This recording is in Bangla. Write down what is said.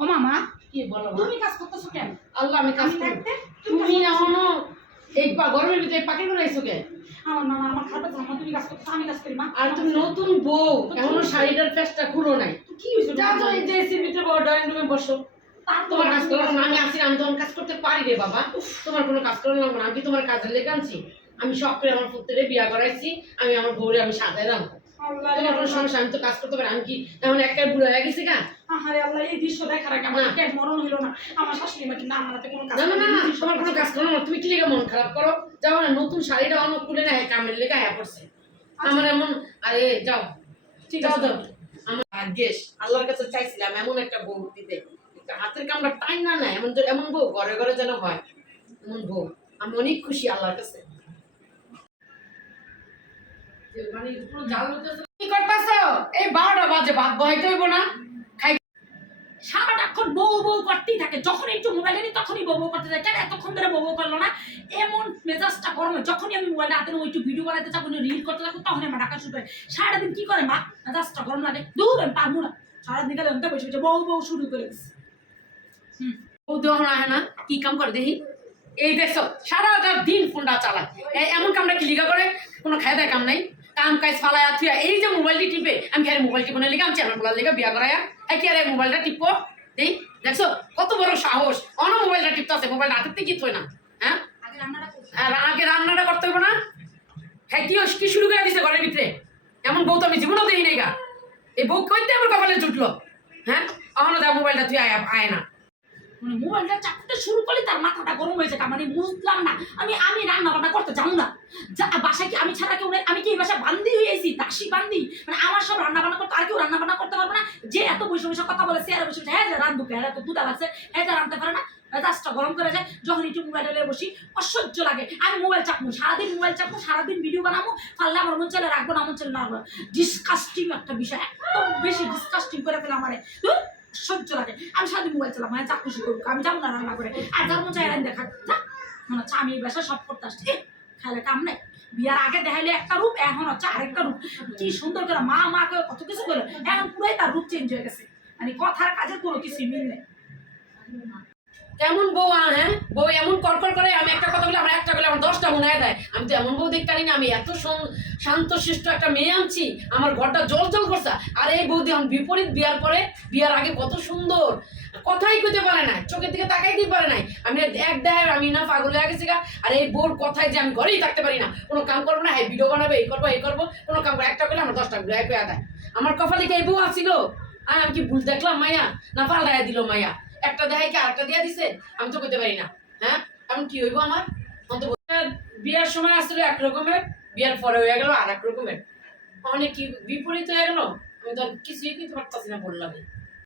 ও মামা কি বলো তুমি কাজ করতেছো কেন? আল্লাহ আমি কাজ করি। তুমি এখনো এই গরমের ভিতরে পাখি বানাইছো কেন? আমার মামা আমার খাবার জামা তুমি কাজ করতেছো আমি কাজ করি মা। আর তুমি নতুন বউ এখনো শাড়িটার ফেসটা খুলো নাই। কি হইছে? যাও যাও এই যে এসির ভিতরে বড় ড্রয়িং রুমে বসো। তোমার কাজ করো না, আমি আসি আমি তোমার কাজ করতে পারি রে বাবা। তোমার কোনো কাজ করো না, আমি তোমার কাজের লেগে আনছি। আমি শখ করে আমার পুত্রে বিয়া করাইছি, আমি আমার বউরে আমি সাজাইলাম। তোমার কোনো সমস্যা, আমি তো কাজ করতে পারি। আমি কি এমন একটা বুড়ো হয়ে গেছি গা? আরে আল্লাহ এই দৃশ্য দেখার আগে আমার পেট মরণ হইলো না। আমার শাশুড়ি মা কিন্তু আমার হাতে কোনো কাজ না না না তোমার কোনো কাজ করো না। তুমি কি লেগে মন খারাপ করো? যাও না, নতুন শাড়িটা অন্য খুলে না কামের লেগে আয়া পড়ছে আমার এমন। আরে যাও ঠিক যাও আছে যাও। আমার ভাগ্যেশ আল্লাহর কাছে চাইছিলাম এমন একটা বউ দিতে, হাতের কামড়া টাইম না না এমন এমন বউ ঘরে ঘরে যেন হয়, এমন বউ। আমি অনেক খুশি আল্লাহর কাছে। মানে পুরো জাল হইতেছে। কি করতেছো? এই 12টা বাজে, ভাত বহাইতে হইব না? খাই সারাক্ষণ বউ বউ করতেই থাকে। যখন একটু মোবাইল নিই তখনই বউ বউ করতে যায়। কেন এতক্ষণ ধরে বউ বউ করলো না? এমন মেজাজটা গরম হয়। যখনই আমি মোবাইলটা হাতে নিয়ে একটু ভিডিও বানাতে চাই, রিল করতে থাকবো, তখনই আমার ডাকা শুরু হয়। সারাটা দিন কি করে মা? মেজাজটা গরম লাগে। দূর আমি পারবো না। সারাদিন গেলে অন্তে বসে বসে বউ বউ শুরু করে দিচ্ছে। বউ দেওয়া না হয় না, কি কাম করে দেখি? এই দেখছো সারাটা দিন ফোনটা চালায়। এমন কামটা কি লিগা করে? কোনো খায় দেয় কাম নাই, কাম কাজ ফালায় থুয়া এই যে মোবাইলটি টিপে। আমি কি আরে মোবাইল টিপনে লিখে আমি চ্যানেল বলার লিখে বিয়া করাইয়া কি আরে মোবাইলটা টিপো এই দেখছো কত বড় সাহস? অন মোবাইলটা টিপতে আছে, মোবাইলটা হাতের থেকে কি না? হ্যাঁ আগে রান্নাটা করতে হবে না? হ্যাঁ কি শুরু করে দিছে ঘরের ভিতরে? এমন বউ তো আমি জীবনেও দেখি নাই গা। এই বউ কইতে আমার কপালে জুটলো। হ্যাঁ এখনো দেখ মোবাইলটা তুই আয় না। মানে মোবাইলটা চাপতে শুরু করলে তার মাথাটা গরম হয়ে যায়। মানে বুঝলাম না, আমি রান্না বান্না করতে যাবো না। বাসায় কি আমি ছাড়া কেউ নেই? আমি কি এই বাসায় বান্দি হয়ে গেছি, দাসী বান্দি? মানে আমার সব রান্না বান্না করতে, আর কেউ রান্না বান্না করতে পারবে না? যে এত বসে বসে কথা বলে সে আর বসে বসে হ্যাঁ যে রান্ধুকে হ্যাঁ তো দুধ লাগছে হ্যাঁ যে রাঁধতে পারে না, মেজাজটা গরম করে যায়। যখন একটু মোবাইলে নিয়ে বসি অসহ্য লাগে। আমি মোবাইল চাপবো, সারাদিন মোবাইল চাপবো, সারাদিন ভিডিও বানাবো, পারলে আমার মন চলে রাখবো, না মন চলে না রাখবো। ডিসকাস্টিং একটা বিষয়, একদম বেশি ডিসকাস্টিং করে ফেলে আমার। সহ্য লাগে। আমি সারাদিন মোবাইল চালাম, মানে যা খুশি করুক, আমি যাবো না রান্না করে। আর যার মন চাই রান দেখা যা মনে হচ্ছে আমি এই বাসায় সব করতে আসছি। খাইলে কাম নাই। বিয়ার আগে দেখাইলে একটা রূপ, এখন হচ্ছে আরেকটা রূপ। কি সুন্দর করে মা মাকে কত কিছু করে, এখন পুরাই তার রূপ চেঞ্জ হয়ে গেছে। মানে কথার কাজের কোনো কিছুই মিল নেই। কেমন বউ? হ্যাঁ বউ এমন করকর করে, আমি একটা কথা বলি আমার একটা বলে আমার 10টা মনে দেয়। আমি তো এমন বউ দেখতে পারি না। আমি এত শান্ত শিষ্ট একটা মেয়ে আনছি, আমার ঘরটা জল জল করছে। আর এই বউ দেখুন বিপরীত, বিয়ার পরে বিয়ার আগে কত সুন্দর, কথাই কইতে পারে না, চোখের দিকে তাকাইতেই পারে নাই। আমি এক দেয় আমি না পাগল হয়ে গেছি গা। আর এই বউর কথায় যে আমি ঘরেই থাকতে পারি না, কোনো কাম করবো না, হ্যাঁ ভিডিও বানাবে, এই করবো কোনো কাম করে একটা করলে আমার 10টা ঘুরে পেয়ে দেয়। আমার কপালে কি এই বউ আসছিল? আমি কি ভুল দেখলাম মাইয়া, না পাল্টাইয়া দিল মাইয়া? একটা দেখাই কি আরেকটা দিয়া দিছে? আমি তো কইতে পারি না। হ্যাঁ এখন কি হইব আমার? বিয়ার সময় আসলে এক রকমের, বিয়ার পরে হয়ে গেল আর এক রকমের, অনেক কি বিপরীত হয়ে গেল। আমি তো কিছুই কিন্তু পারতাছি না, বললাম।